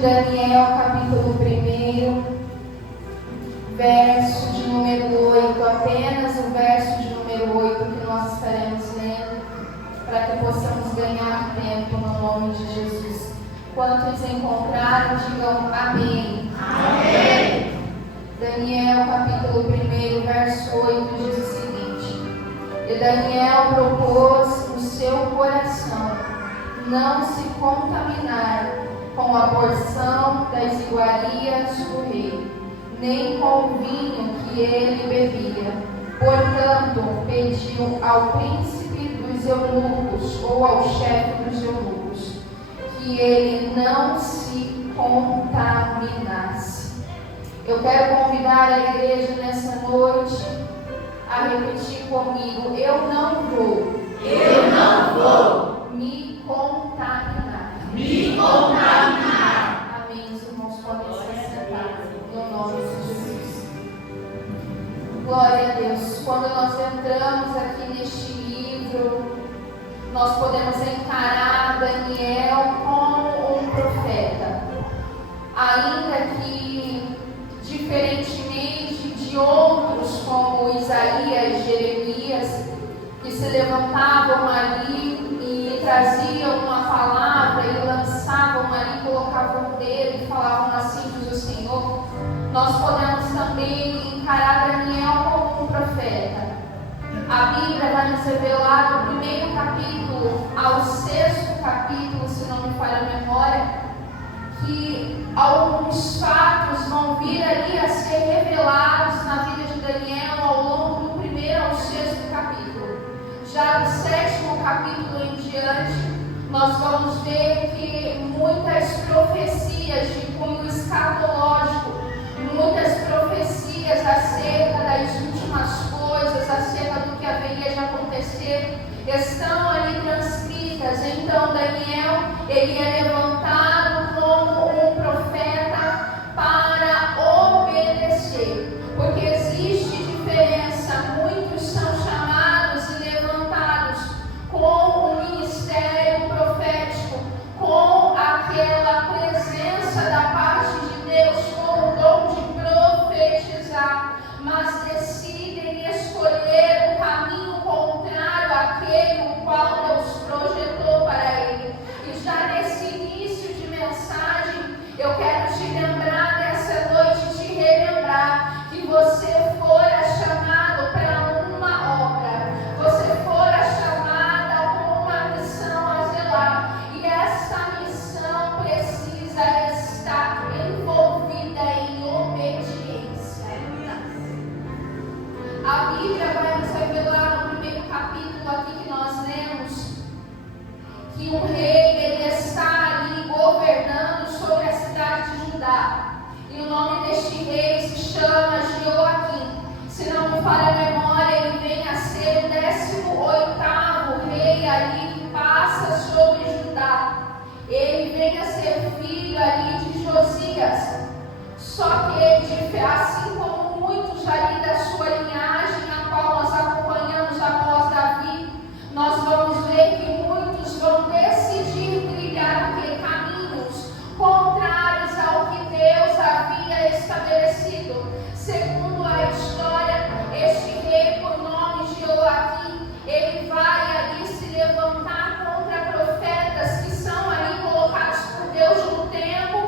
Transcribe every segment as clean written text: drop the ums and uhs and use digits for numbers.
Daniel, capítulo 1, verso de número 8, apenas o verso de número 8 que nós estaremos lendo, para que possamos ganhar tempo no nome de Jesus. Quantos encontraram, digam amém. Amém. Daniel, capítulo 1, verso 8, diz o seguinte: E Daniel propôs no seu coração não se contaminar com a porção das iguarias do rei, nem com o vinho que ele bebia. Portanto, pediu ao príncipe dos eunucos, ou ao chefe dos eunucos, que ele não se contaminasse. Eu quero convidar a igreja nessa noite a repetir comigo: eu não vou me contaminar. Amém. Os irmãos podem se sentar no nome de Jesus. Glória a Deus. Quando nós entramos aqui neste livro, nós podemos encarar Daniel como um profeta. Ainda que, diferentemente de outros como Isaías, Jeremias, que se levantavam ali e traziam uma palavra e lançavam ali, colocavam o dedo e falavam assim diz o Senhor, nós podemos também encarar Daniel como um profeta. A Bíblia vai nos revelar do 1º capítulo ao 6º capítulo, se não me falha a memória, que alguns fatos vão vir ali a ser revelados na vida de Daniel ao longo do 1º ao 6º capítulo. Já do 7º capítulo em diante, nós vamos ver que muitas profecias de cunho escatológico, muitas profecias acerca das últimas coisas, acerca do que haveria de acontecer, estão ali transcritas. Então Daniel, ele é levantado como um profeta para obedecer, porque existe diferença. Muitos são chamados e levantados com o ministério profético, com aquela presença da parte de Deus, com o dom de profetizar, mas decidem escolher o caminho contrário àquele o qual Deus projetou para ele. E já nesse início de mensagem, eu quero te lembrar nessa noite, te relembrar que você fora chamado para uma obra, você fora chamada com uma missão a zelar, e essa missão precisa estar envolvida em obediência. A Bíblia vai nos revelar no 1º capítulo aqui que nós lemos que um rei, ele está ali governando sobre a cidade de Judá, e o nome deste rei se chama Jeoaquim. Se não me falha a memória, ele vem a ser o 18º rei ali que passa sobre Judá. Ele vem a ser filho ali de Josias. Só que, assim como muitos ali da sua linhagem, a qual nós acompanhamos após Davi, nós vamos ver que muitos vão decidir trilhar caminhos contrários ao que Deus havia estabelecido. Segundo a história, este rei, por nome de Jeoaquim, ele vai ali se levantar contra profetas que são ali colocados por Deus no templo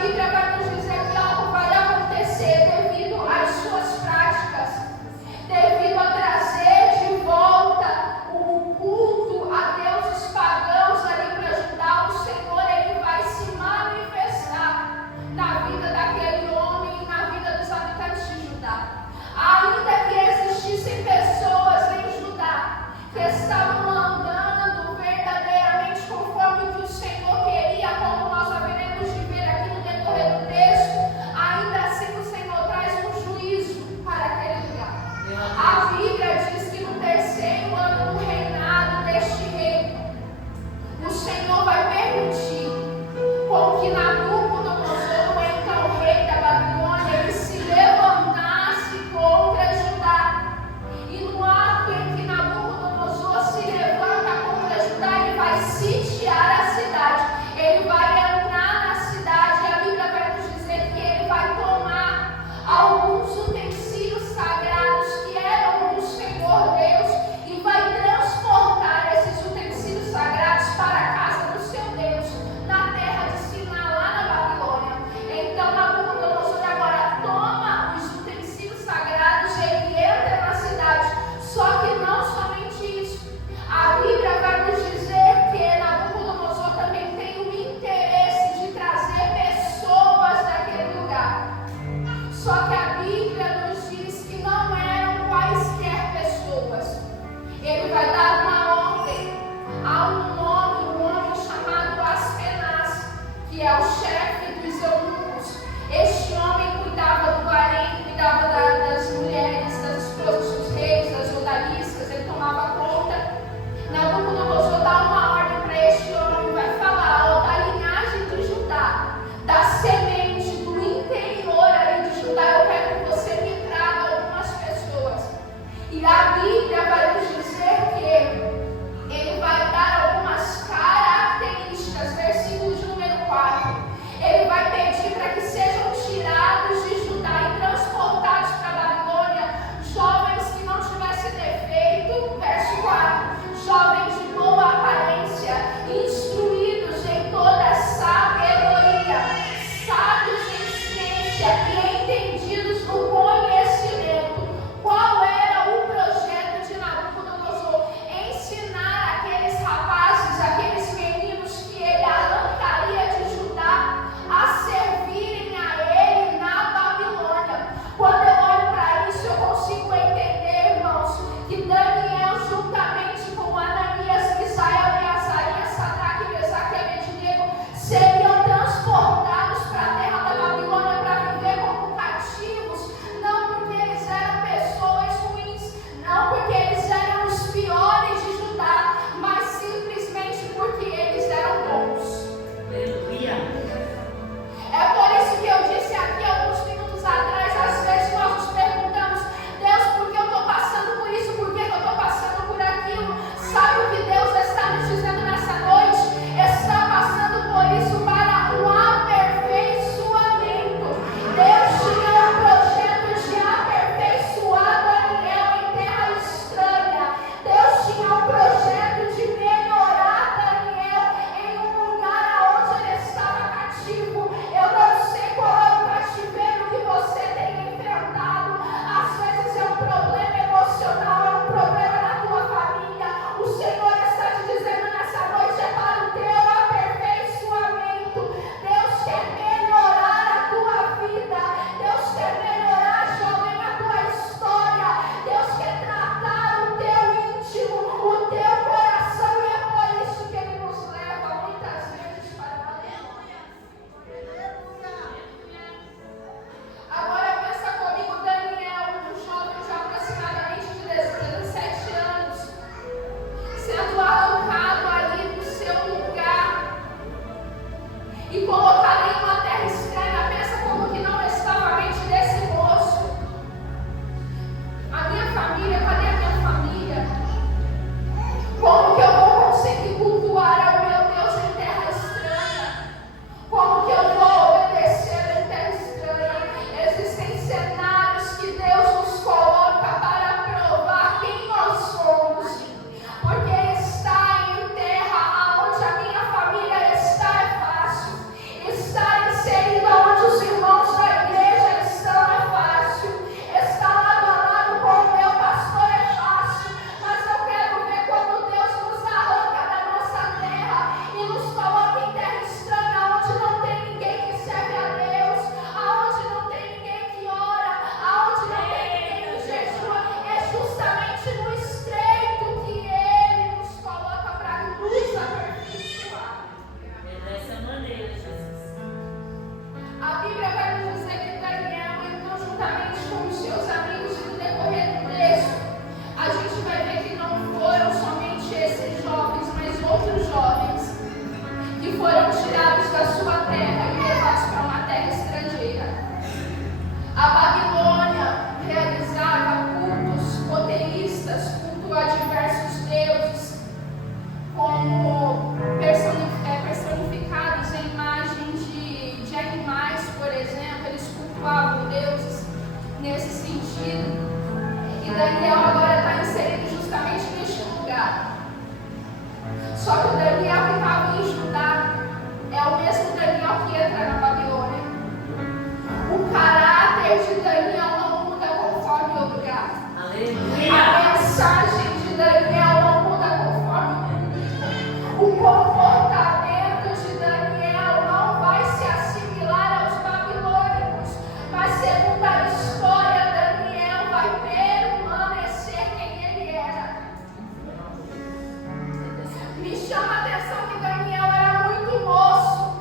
Bíblia vai nos dizer que algo vai acontecer devido às suas práticas, devido a trazer de volta o culto a deuses pagãos ali para ajudar. O Senhor, Ele vai se manifestar na vida daquele homem e na vida dos habitantes de Judá. Ainda que existissem pessoas em Judá que estavam andando verdadeiramente conforme o que o Senhor queria, como nós haveremos de ver aqui no decorrer do texto, ainda assim o Senhor traz um juízo para aquele lugar. A Bíblia diz que no terceiro ano do reinado deste rei, o Senhor vai permitir com que Nabucodonosor, então rei da Babilônia, ele se levantasse contra Judá. E no ato em que Nabucodonosor se levanta contra Judá, ele vai sitiar a cidade, ele vai entrar na cidade, e a Bíblia vai nos dizer que ele vai tomar alguns utensílios sagrados que eram do Senhor Deus e vai transportar esses utensílios sagrados para a casa do seu Deus, na terra de Siná, lá na Babilônia. Então Nabucodonosor agora toma os utensílios sagrados, ele entra na cidade. Só que não somente isso, a Bíblia vai nos dizer que Nabucodonosor também tem o interesse de trazer pessoas daquele lugar. Só que a Bíblia nos diz que não eram quaisquer pessoas. Ele vai dar uma ordem a um homem chamado Aspenaz, que é o chefe dos eunucos. Este homem cuidava do harém, cuidava das mulheres, das esposas dos reis, das odaliscas, ele tomava conta. Nabucodonosor dá uma ordem para este homem, vai falar, ó, da linhagem de Judá, da semente do interior ali de Judá, eu quero que você me traga algumas pessoas. E a Bíblia vai nos dizer que ele vai dar algumas características, versículo de número 4. Ele vai pedir para que sejam tirados de Judá e transportados para a Babilônia jovens que não tivessem defeito, verso 4, jovens de boa aparência, instruídos em toda sabedoria, sábios em ciência e entendidos no conhecimento. Qual era o projeto cultuavam deuses nesse sentido. E Daniel agora está inserido justamente neste lugar. Só que o Daniel que estava em Judá é o mesmo Daniel que entra na Babilônia. O caráter de Daniel não muda conforme o lugar. A mensagem de Daniel não muda conforme o comportamento de Daniel não vai se assimilar aos babilônicos, mas segundo a história, Daniel vai permanecer quem ele era. Me chama a atenção que Daniel era muito moço.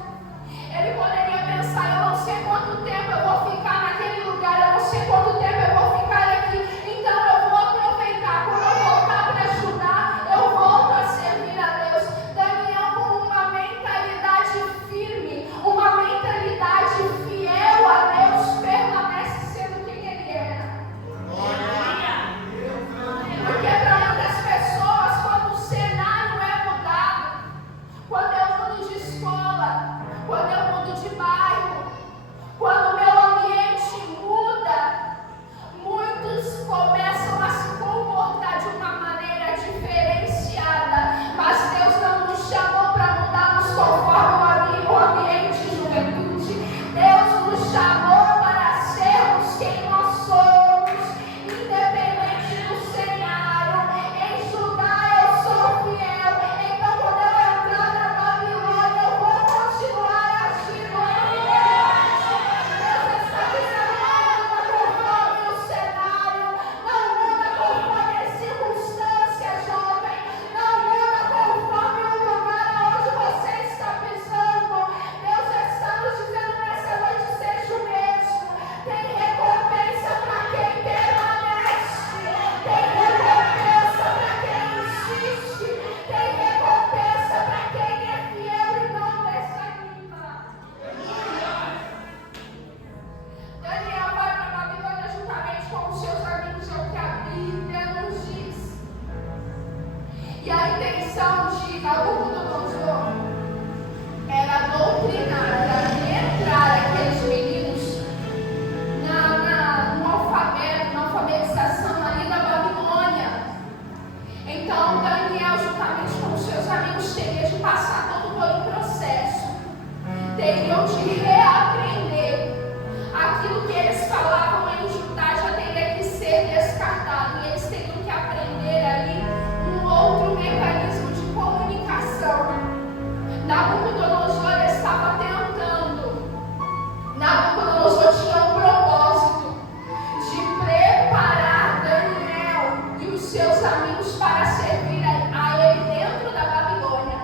Ele poderia pensar: eu não sei quanto tempo eu vou ficar naquele lugar, eu não sei quanto tempo eu vou ficar aqui, então eu vou aproveitar. Quando eu voltar para ajudar, eu volto a servir a Deus. Daniel, com uma mentalidade firme, uma mentalidade fiel a Deus, permanece sendo quem ele era. Porque para muitas pessoas, quando o cenário é mudado, quando eu mudo de escola, quando eu mudo de bairro, quando o meu ambiente muda, muitos começam a se comportar de uma maneira diferenciada. Mas Deus não nos chamou para mudarmos conforme o ambiente de juventude. Deus nos chamou para sermos quem nós somos, independente do cenário. Em Judá eu sou fiel, então quando eu entrar na Babilônia eu vou continuar agindo em fidelidade. Deus está dizendo: não muda conforme o cenário, não muda conforme as circunstâncias, jovem, não muda conforme o lugar onde você está pisando. Deus está nos dizendo nessa noite: seja o mesmo. Tem recompensa para quem permanece, tem recompensa para quem insiste, tem recompensa para quem é fiel e não desanima. Daniel vai para a Babilônia juntamente com os seus amigos, é o que a Bíblia nos diz. E a intenção de Nabucodonosor era doutrinar, era entrar aqueles meninos no alfabeto, na alfabetização ali da Babilônia. Então Daniel, juntamente com os seus amigos, teria de passar todo por um processo. Teriam de reaprender aquilo que eles falavam em Judá, já teria que ser descartado. E eles teriam que aprender ali um outro mecanismo de comunicação. Nabucodonosor estava tentando. Nabucodonosor tinha um propósito de preparar Daniel e os seus amigos para servir a ele dentro da Babilônia.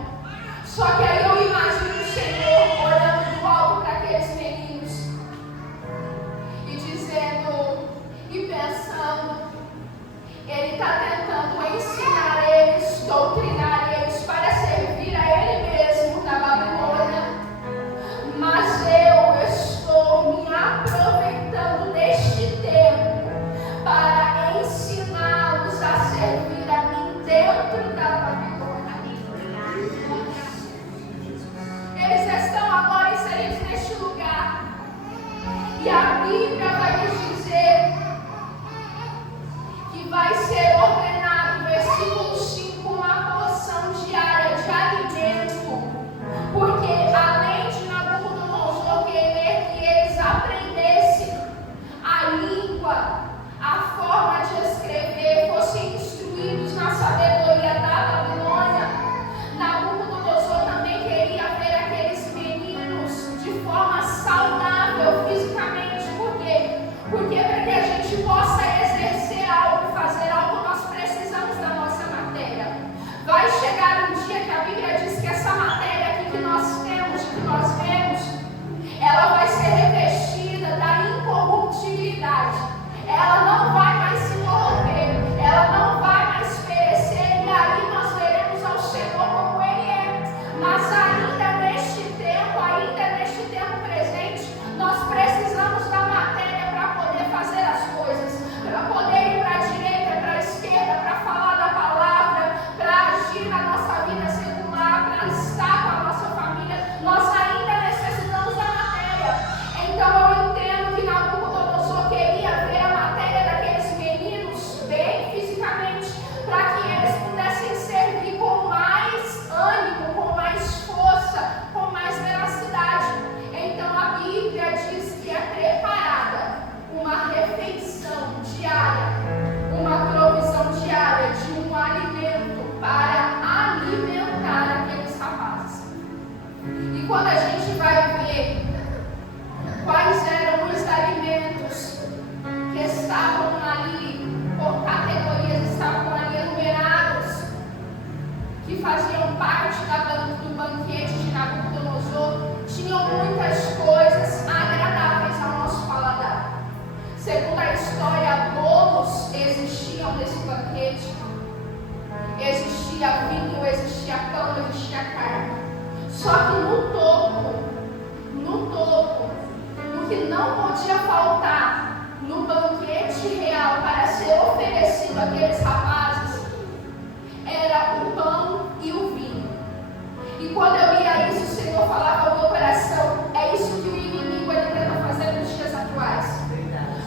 Só que aí eu imagino o Senhor olhando do alto para aqueles meninos e dizendo e pensando: ele está tentando ensinar eles, doutrinar eles para servir a ele mesmo na Babilônia, mas eu estou me aproveitando deste tempo para ensiná-los a servir a mim dentro da Babilônia. Eles estão agora inseridos neste lugar, e a Bíblia vai nos dizer que vai ser ordenado, versículo 5, uma porção diária de alimento, porque além de Nabucodonosor querer que eles aprendessem a língua, a forma de escrever, fossem instruídos na sabedoria da Babilônia, Nabucodonosor também queria ver aqueles meninos de forma saudável fisicamente. Por quê? Porque para que a gente possa exercer algo, fazer algo, nós precisamos o que não podia faltar no banquete real para ser oferecido àqueles rapazes era o pão e o vinho. E quando eu lia isso, o Senhor falava ao meu coração: é isso que o inimigo ele tenta fazer nos dias atuais.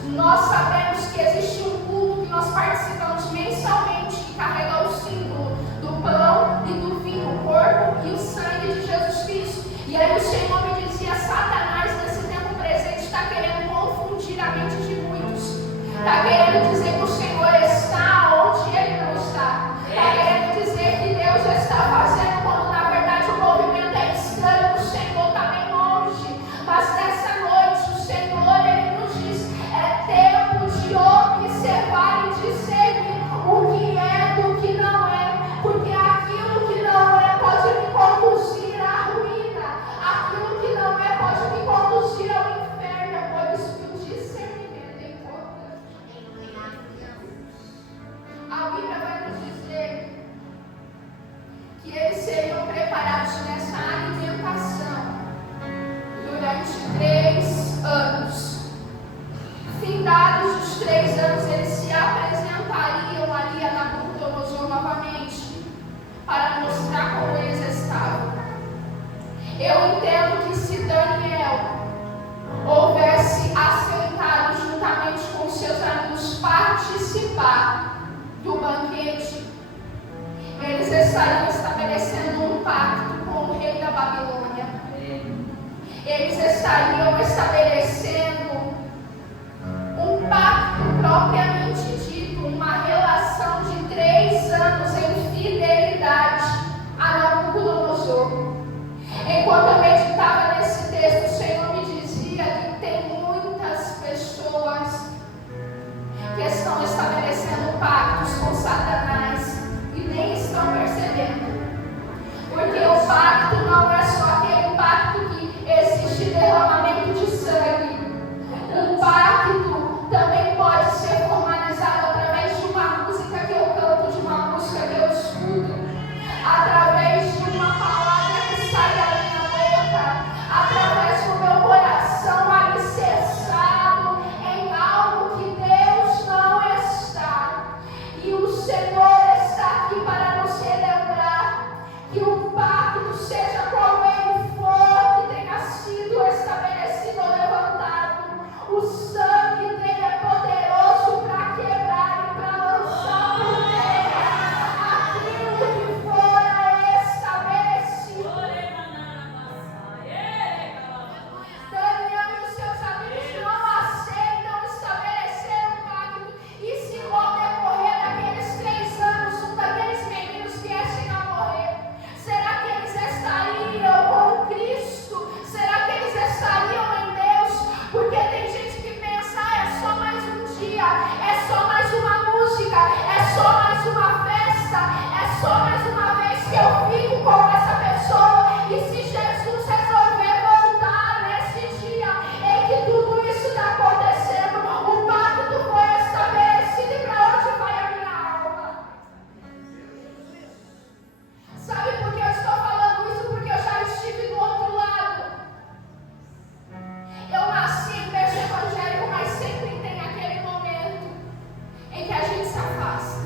Nós sabemos que existe um culto que nós participamos mensalmente, que carrega o símbolo do pão e do vinho, o corpo e o sangue de Jesus Cristo. E aí o Senhor me dizia: Satanás nesse tempo presente está querendo confundir a mente de muitos. Está querendo dizer que o Senhor está onde Ele não está. Está querendo dizer que Deus está fazendo quando na verdade o movimento é estranho, o Senhor está bem longe. Mas nessa noite o Senhor Ele nos diz: é tempo de observar e discernir o que é do que não é. Porque aquilo que não é pode me conduzir à ruína. Aquilo que não é pode me conduzir ao inferno. Por isso que o discernimento é importante. A Bíblia vai nos dizer que eles seriam preparados nessa alimentação durante 3 anos. Findados os 3 anos, eles se apresentariam ali a Nabucodonosor novamente para mostrar como eles estavam. Eu entendo que se Daniel houvesse assentado juntamente com seus amigos participar do banquete, eles estariam estabelecendo um pacto com o rei da Babilônia. Eles estariam estabelecendo um pacto propriamente dito, uma relação de 3 anos em fidelidade a Nabucodonosor. Enquanto eu meditava nesse texto, o Senhor me dizia que tem muitas pessoas que estão estabelecendo pactos com Satanás e nem estão percebendo. Porque o pacto não é só aquele pacto que existe derramamento de sangue. Um pacto também pode ser formalizado através de uma música que eu canto, de uma música que eu escuto, através de uma palavra que sai da minha boca, através do meu coração alicerçado em algo que Deus não está. E o Senhor está aqui para nos relembrar que o pacto, seja qual ele for, que tenha sido estabelecido ou levantado, o sangue dele é poderoso para quebrar e para lançar por terra aquilo que fora estabelecido. Daniel e os seus amigos não aceitam estabelecer um pacto. E se no decorrer daqueles 3 anos um daqueles meninos viessem a morrer, será que eles estariam com Cristo? Será que eles estariam em Deus? Porque tem gente que pensa: é só mais um dia, é só mais uma música, é só mais uma festa, é só mais uma vez que eu fico com essa pessoa. E se Jesus resolver voltar nesse dia em que tudo isso está acontecendo, o pacto foi estabelecido, e para onde vai a minha alma? Sabe por que eu estou falando isso? Porque eu já estive do outro lado. Eu nasci em berço evangélico, mas sempre tem aquele momento em que a gente se afasta.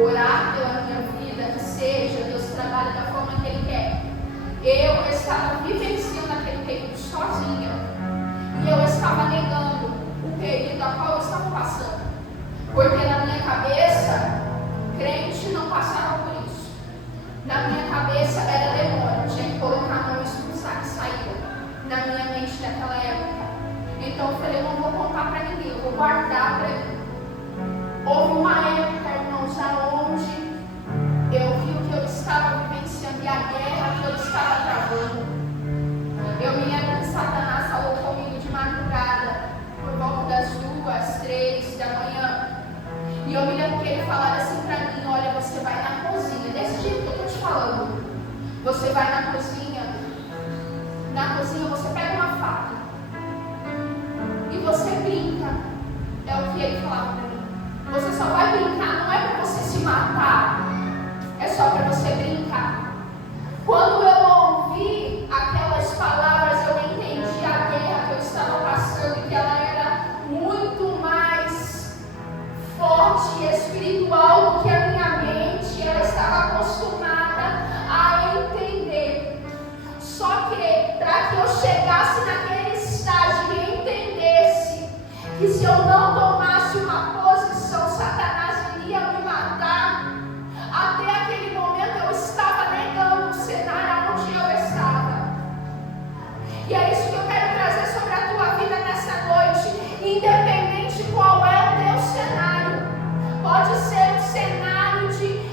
orar pela minha vida, que seja, Deus trabalha da forma que Ele quer. Eu estava vivenciando aquele período sozinha. E eu estava negando o período a qual eu estava passando. Porque na minha cabeça, crente não passava por isso. Na minha cabeça era demônio, tinha que colocar a mão e expulsar que saía. Na minha mente naquela época. Então eu falei, eu não vou contar para ninguém, eu vou guardar para mim. Houve uma época, irmãos, aonde eu vi o que eu estava vivenciando e a guerra que eu estava travando. Eu me lembro que Satanás falou comigo de madrugada, por volta das 2, 3 da manhã. E eu me lembro que ele falava assim para mim, olha, você vai na cozinha, desse jeito que eu estou te falando. Você vai na cozinha você pega uma faca e você brinca. É o que ele falava para mim. Você só vai brincar, não é para você se matar, é só para você brincar. Quando eu ouvi aquelas palavras, eu entendi a guerra que eu estava passando e que ela era muito mais forte e espiritual do que a minha mente. Ela estava acostumada a entender. Só que para que eu chegasse naquele estágio e entendesse que se eu não tomasse uma posição, Satanás iria me matar, até aquele momento eu estava negando o cenário onde eu estava. E é isso que eu quero trazer sobre a tua vida nessa noite. Independente qual é o teu cenário, pode ser um cenário de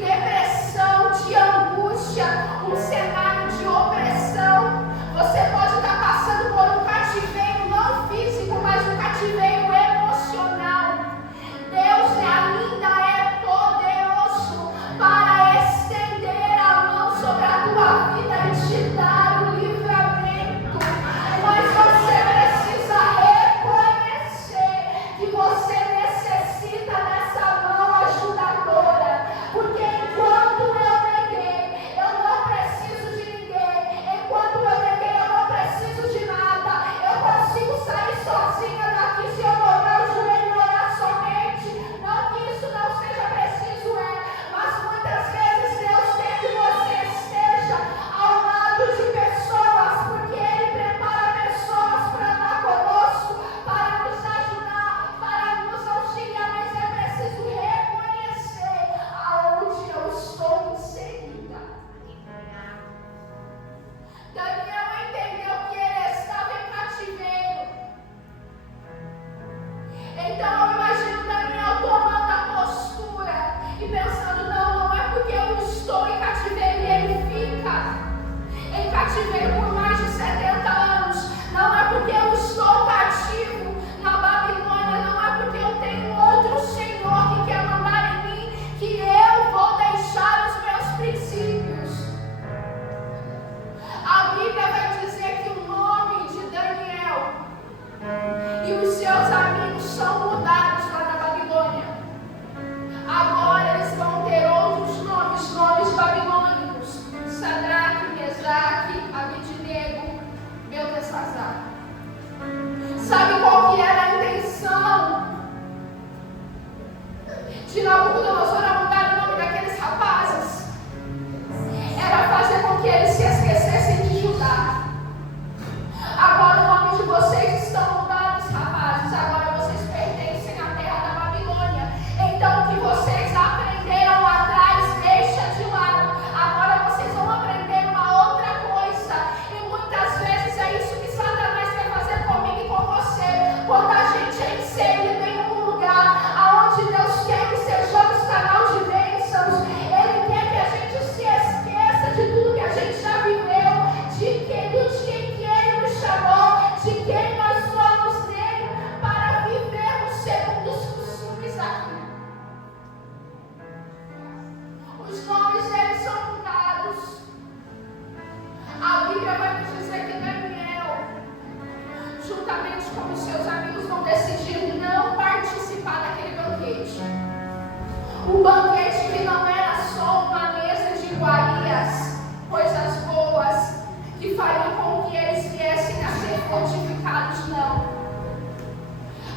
depressão, de angústia, um cenário de opressão. Você pode estar passando por um cativeiro não físico, mas um cativeiro emocional. Deus ainda é poderoso para estender a mão sobre a tua vida e te dar o livramento. Mas você precisa reconhecer que você necessita dessa mão ajudadora. Porque enquanto eu neguei, eu não preciso de ninguém. Enquanto eu neguei, eu não preciso de nada. Eu consigo sair sozinha daqui se eu dobrar o joelho e orar somente. Não que isso não seja preciso, mas muitas vezes Deus quer que você esteja ao lado de pessoas, porque Ele prepara pessoas para andar conosco, para nos ajudar, para nos auxiliar, mas é preciso reconhecer aonde eu estou inserida. Daniel entendeu que ele estava em cativeiro. Então eu imagino Daniel tomando a postura e pensando, não é porque eu estou em cativeiro. E ele fica em cativeiro por mais de 70 anos. Não é porque eu estou cativo na Babilônia, não é porque eu tenho outro Senhor que quer mandar em mim, que eu vou deixar os meus princípios. A Bíblia vai dizer que o nome de Daniel e os seus amigos são mudados lá na Babilônia. Agora eles vão ter outros nomes babilônicos: Sadraque, Mesaque, Abednego, Beltesazar. Sabe qual que era a intenção de Nabucodonosor a mudar o nome daqueles rapazes? Era fazer com que eles se esquecessem de Judá. Agora o nome de vocês estão mudados, rapazes. Agora vocês pertencem à terra da Babilônia. Então o que vocês aprenderam lá atrás, deixa de lado. Agora vocês vão aprender uma outra coisa. E muitas vezes é isso que Satanás quer fazer comigo e com você. Quando a gente é inserido em um lugar onde Deus quer que sejamos canal de bênçãos, Ele quer que a gente se esqueça de tudo que a gente já viveu, do dia em que Ele nos chamou, de quem nós somos nele, para vivermos segundo os costumes aqui. Os nomes deles são mudados. A Bíblia vai nos dizer que Daniel, juntamente com os seus amigos, vão decidir não participar daquele banquete. Um banquete que não era só uma mesa de iguarias, coisas boas, que fariam com que eles viessem a ser fortificados, não.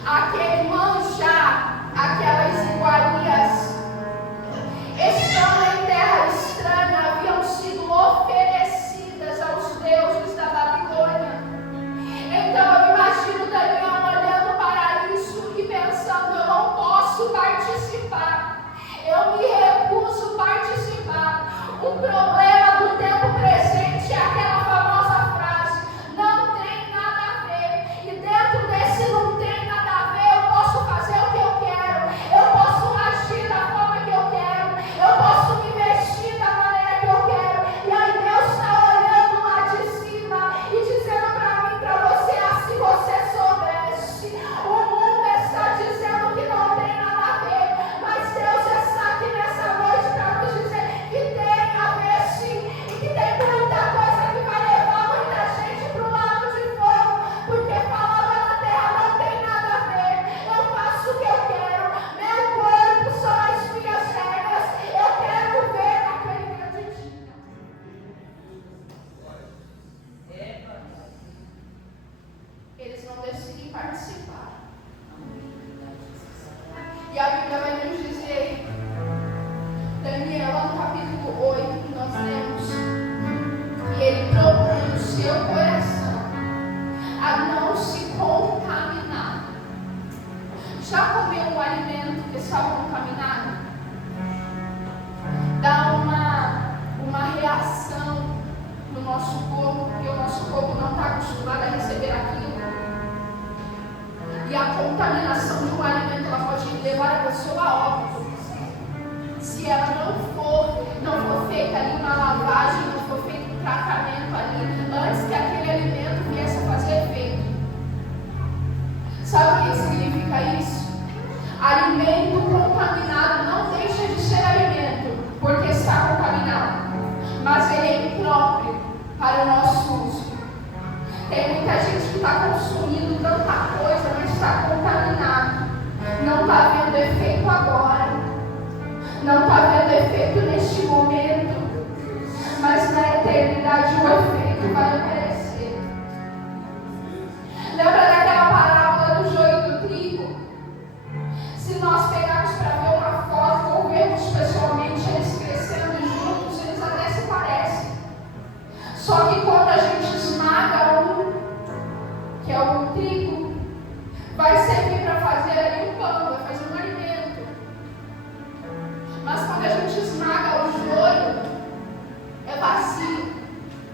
Aquele manjar, aquelas iguarias, a Bíblia vai nos dizer, Daniel, lá no capítulo 8, nós lemos que ele propõe no seu coração a não se contaminar. Já comeu um alimento que estava contaminado? Dá uma reação no nosso corpo, porque o nosso corpo não está acostumado a receber aquilo. E a contaminação de um alimento, ela pode levar a pessoa a óbito. Se ela não for feita ali uma lavagem, não for feito um tratamento ali, antes que aquele alimento viesse a fazer efeito. Sabe o que significa isso? Alimento contaminado não deixa de ser alimento, porque está contaminado. Mas ele é impróprio para o nosso uso. Tem muita gente que está consumindo tanta coisa, mas está contaminado. Não está vendo efeito agora. Não está vendo efeito neste momento. Mas na eternidade o efeito vai aparecer. Lembra daquela parábola do joio e do trigo? Se nós pegarmos para ver uma foto ou vermos pessoalmente eles crescendo juntos, eles até se parecem. Só que quando a gente esmaga um, que é o trigo, vai servir para fazer ali um pão, vai fazer um alimento. Mas quando a gente esmaga o joio, é vazio,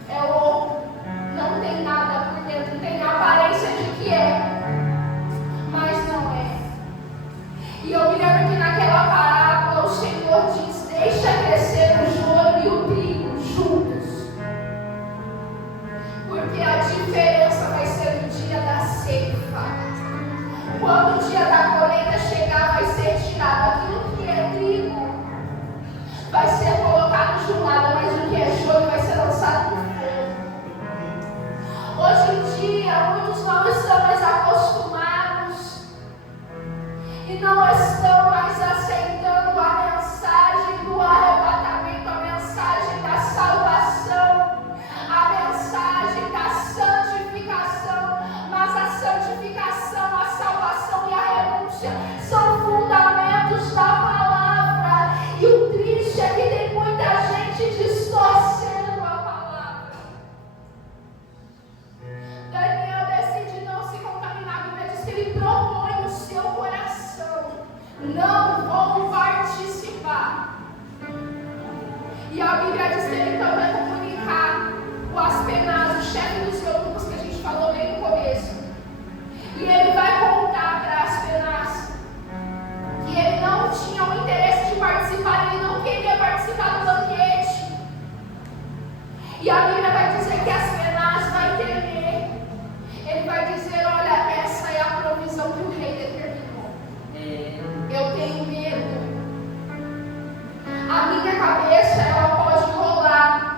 é oco, não tem nada por dentro, tem a aparência de que é, mas não é. E eu me lembro que naquela parábola o Senhor diz: deixa crescer o joio e o trigo juntos, porque a diferença vai ser no dia da ceifa. Quando o dia da colheita chegar, vai ser tirado aquilo que é trigo, vai ser colocado de um lado, mas o que é joio vai ser lançado no fogo. Hoje em dia, muitos não estão mais acostumados e não estão mais aceitando a mensagem do arrebatamento, a mensagem da salvação, a mensagem da santificação. Mas a santificação, a salvação e a renúncia são fundamentos da palavra. E o triste é que tem muita gente distorcendo a palavra. Daniel decide não se contaminar. A Bíblia diz que ele propõe no seu coração: não vou participar. E a Bíblia diz que ele também vai comunicar o Aspenaz, o chefe dos eunucos, que a gente falou bem no começo. E ele vai contar para Aspenaz que ele não tinha o interesse de participar, ele não queria participar do banquete. E a Bíblia vai dizer que Aspenaz vai temer. Ele vai dizer: olha, essa é a provisão que o rei determinou. Eu tenho medo. A minha cabeça, ela pode rolar,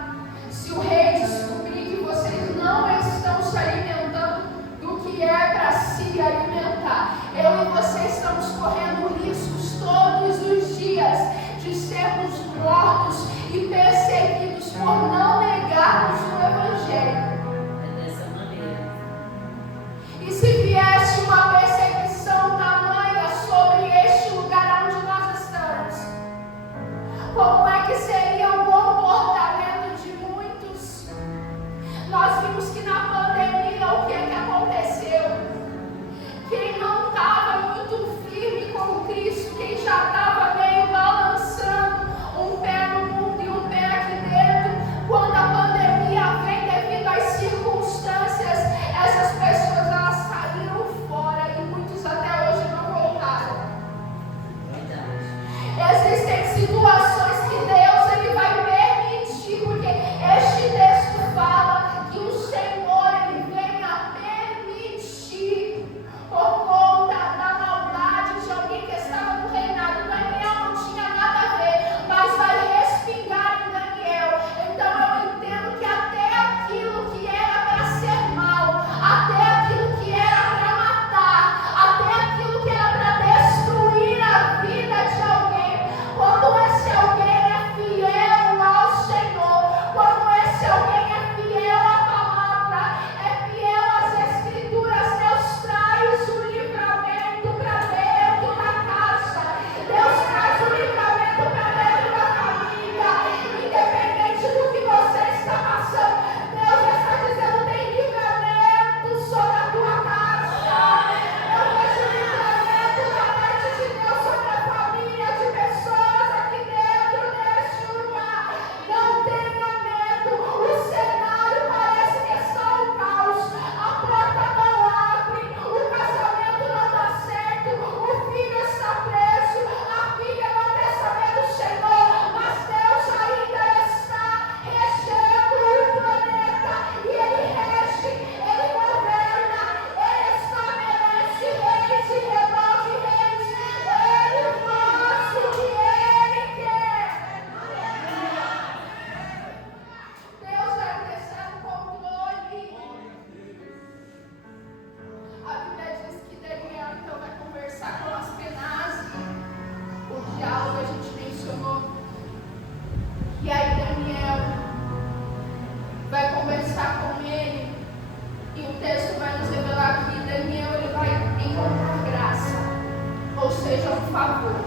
favor.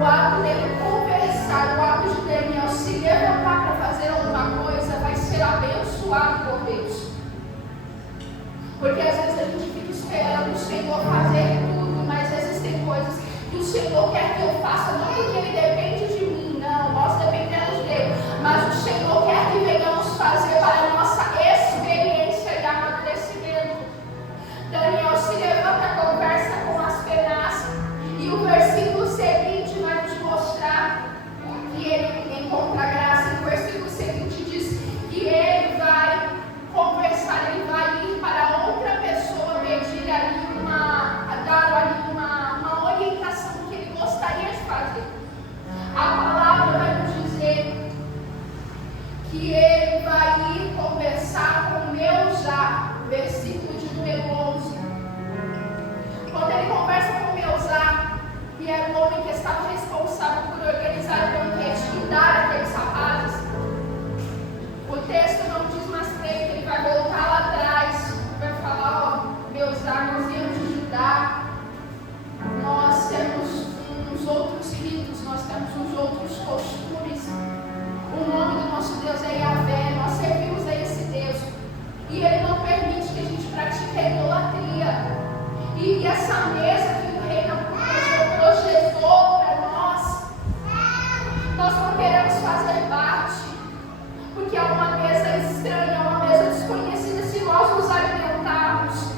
O ato dele conversar, o ato de Daniel se levantar para fazer alguma coisa, vai ser abençoado por Deus. Porque às vezes a gente fica esperando o Senhor fazer tudo, mas existem coisas que o Senhor quer que eu faça, não porque Ele depende de mim, não, nós dependemos dEle, mas o Senhor quer que venhamos fazer para a nossa experiência e amadurecimento. Daniel se levanta, conversa com Aspenaz, e o versículo seguinte vai nos mostrar que ele encontra graça. E o versículo seguinte diz que ele vai conversar, ele vai ir para outra pessoa pedir ali dar ali uma orientação que ele gostaria de fazer. A palavra vai nos dizer que ele vai ir conversar com Meusá, versículo de número 11. Quando ele conversa com Meusá, que era o homem que estava responsável por organizar o banquete e dar aqueles rapazes, o texto não diz mais para ele que ele vai voltar lá atrás, vai falar: ó, Meusá, nós viemos de Judá, nós temos uns outros ritos, nós temos uns outros costumes, o nome do nosso Deus é Yahvé, nós servimos a esse Deus, e Ele não permite que a gente pratique a idolatria. E essa mesa que o rei projetou para nós não queremos fazer parte, porque é uma mesa estranha, é uma mesa desconhecida. Se nós nos alimentarmos,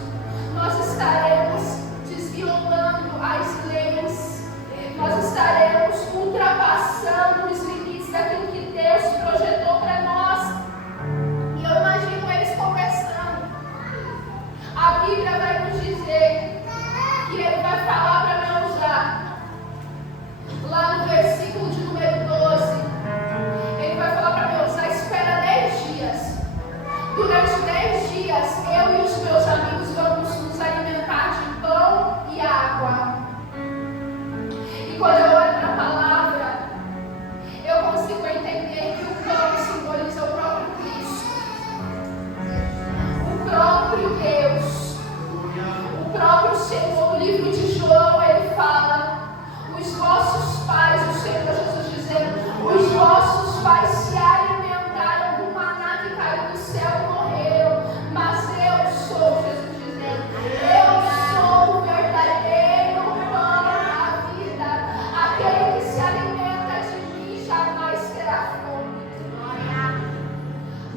nós estaremos desviolando as leis, nós estaremos ultrapassando os limites daquilo que Deus projetou para nós. E eu imagino eles conversando. A Bíblia vai nos dizer que ele vai falar para Meusá, lá no versículo de número 12, ele vai falar para Meusá: espera 10 dias. Durante 10 dias, eu e os meus amigos vamos nos alimentar de pão e água. E quando eu olho para a palavra, eu consigo entender que o pão simboliza o próprio Cristo, o próprio Deus, o próprio Senhor. No livro de João ele fala: os vossos pais, o Senhor Jesus dizendo, os vossos pais se alimentaram do maná que caiu do céu e morreram, mas eu sou, Jesus dizendo, eu sou o verdadeiro pão da vida, aquele que se alimenta de mim jamais terá fome.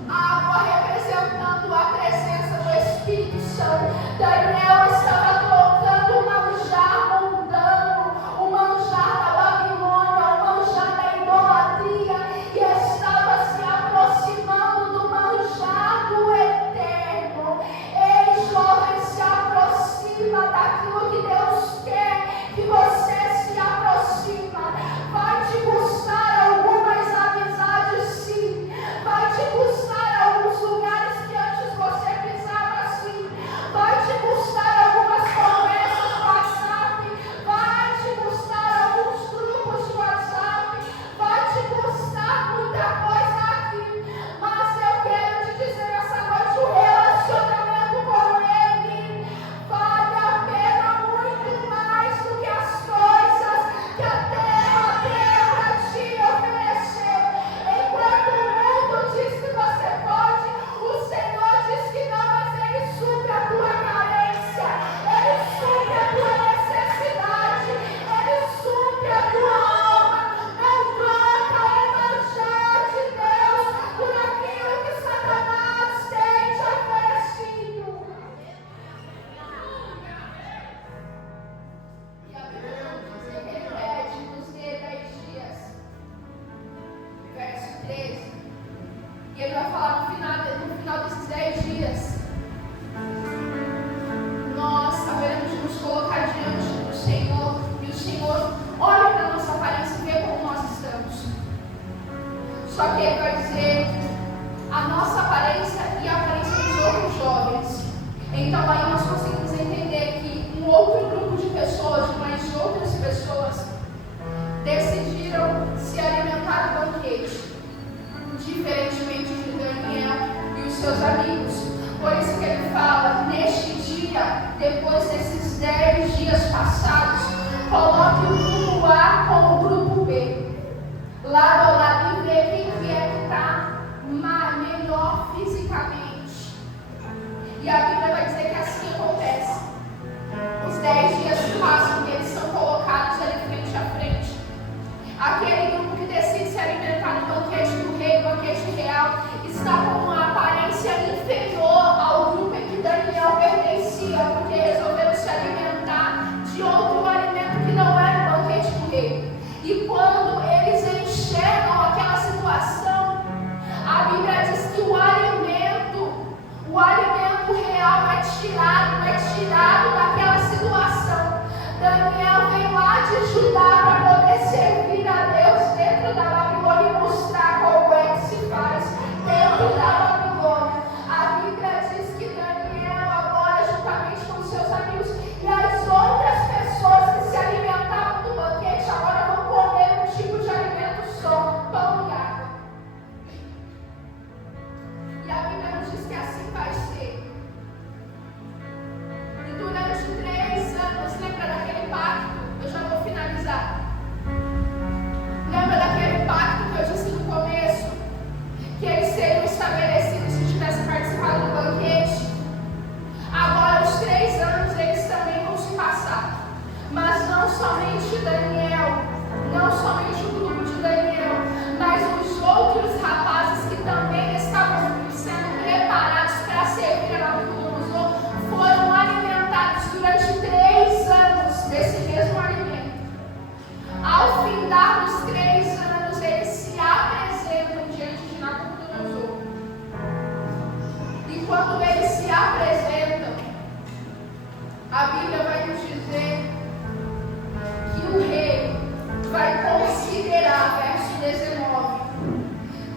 Água representando a presença do Espírito Santo. Daniel estava colocando um manjar mundano, um manjar da Babilônia, um manjar da idolatria, e estava se aproximando do manjar do Eterno. Ei, jovem, se aproxima daquilo que Deus quer que você se aproxima. Vai te custar algumas amizades, sim. Vai te custar alguns lugares que antes você pisava, sim. Vai te custar algumas conversas no WhatsApp. Vai te custar alguns grupos de WhatsApp. Vai te custar muita coisa aqui. Mas eu quero te dizer essa noite: o relacionamento com Ele vale a pena muito mais do que as coisas que a terra te ofereceu. Enquanto o mundo diz que você pode, o Senhor diz que não, mas Ele supre a tua carência, Ele supre a tua necessidade, Ele supre a tua alma. Não troca o manjar de Deus por aquilo que Satanás tem te oferecido. E a Bíblia nos diz que Ele pede nos dê 10 dias. Verso 13. E ele vai falar no final desses 10 dias, nós saberemos nos colocar diante do Senhor, e o Senhor olha para a nossa aparência e vê como nós estamos. Só que ele vai dizer a nossa aparência e a aparência dos outros jovens. Então aí nós conseguimos entender que um outro grupo de pessoas, mais outras pessoas, decidiram se alimentar do banquete, diferentemente de Daniel e os seus amigos. Por isso que ele fala: neste dia, depois desses 10 dias passados, somente Daniel, não somente o grupo de Daniel, mas os outros rapazes que também estavam sendo preparados para servir a Nabucodonosor foram alimentados durante 3 anos desse mesmo alimento. Ao findar dos 3 anos, eles se apresentam diante de Nabucodonosor. E quando eles se apresentam, a Bíblia vai nos dizer que o rei vai considerar, verso 19,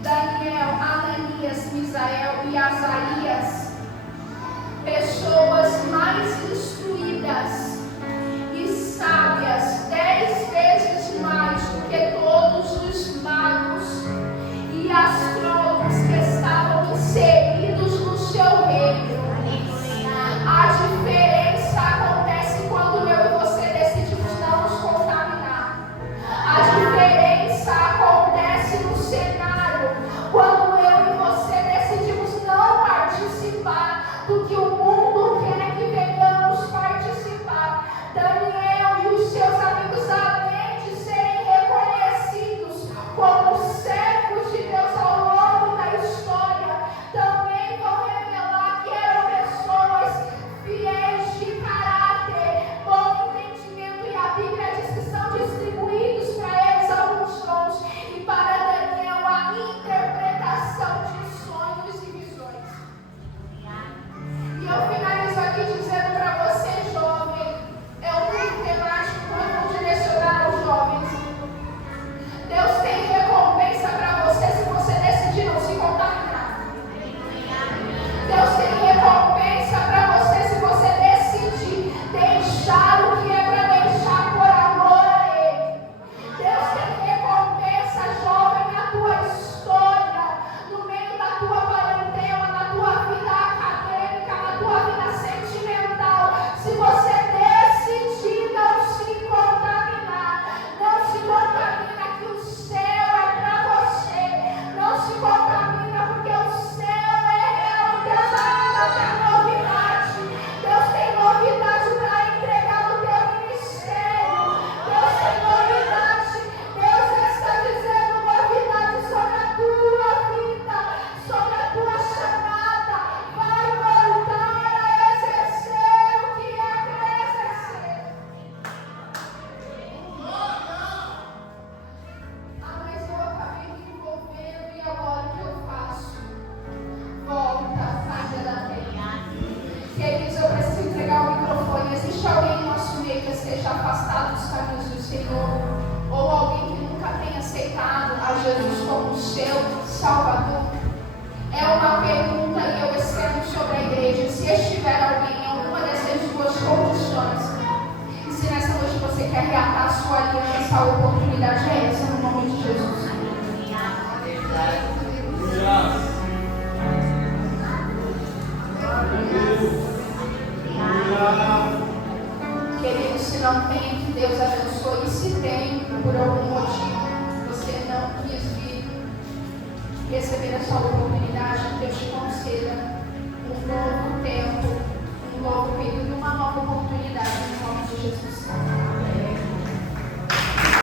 Daniel, Ananias, Misael e Azarias, pessoas mais instruídas e sábias, 10 vezes mais do que todos os magos e astrólogos que estavam inseridos no seu reino. A diferença acontece quando eu e você decidimos não nos contaminar. A diferença acontece no cenário quando eu e você decidimos não participar do que o mundo quer que venhamos participar. Daniel e os seus amigos, além de serem reconhecidos como servos de Deus ao longo da história, também vão revelar que eram pessoas fiéis de caráter, bom entendimento, e a Bíblia diz que são distribuídos para eles alguns dons, e para Daniel a interpretação de sonhos e visões. E eu finalizo aqui dizendo para você, jovem, é um livro temático que eu vou direcionar aos jovens. Deus tem recompensa para você se você decidir não se contaminar. Deus tem recompensa para você se você decidir deixar o que é para deixar por amor a Ele. Deus tem recompensa, jovem, na tua história, no meio da tua parentela, na tua vida acadêmica, na tua vida sentimental. Se você decidir não se contaminar, não se contamina, que o céu é para você. Não se contamina, porque o céu é real. Deus ainda tem novidade. Deus tem novidade para entregar no teu ministério. Deus tem novidade. Deus está dizendo novidade sobre a tua vida, sobre a tua chamada. Vai voltar a exercer o que é para exercer. Mas eu acabei me envolvendo e agora o que eu faço? Volta, faz da terra. Queridos, eu preciso entregar o microfone. Existe alguém no nosso meio que esteja afastado dos caminhos do Senhor? Ou alguém que nunca tenha aceitado a Jesus como seu Salvador? É uma pergunta e eu escrevo sobre a igreja. Se estiver alguém em alguma dessas duas condições, e se nessa noite você quer reatar a sua aliança, a oportunidade é essa, no nome de Jesus. Querido, se não tem, que Deus abençoe. E se tem, por algum motivo, você não quis vir receber essa oportunidade, Deus te conceda.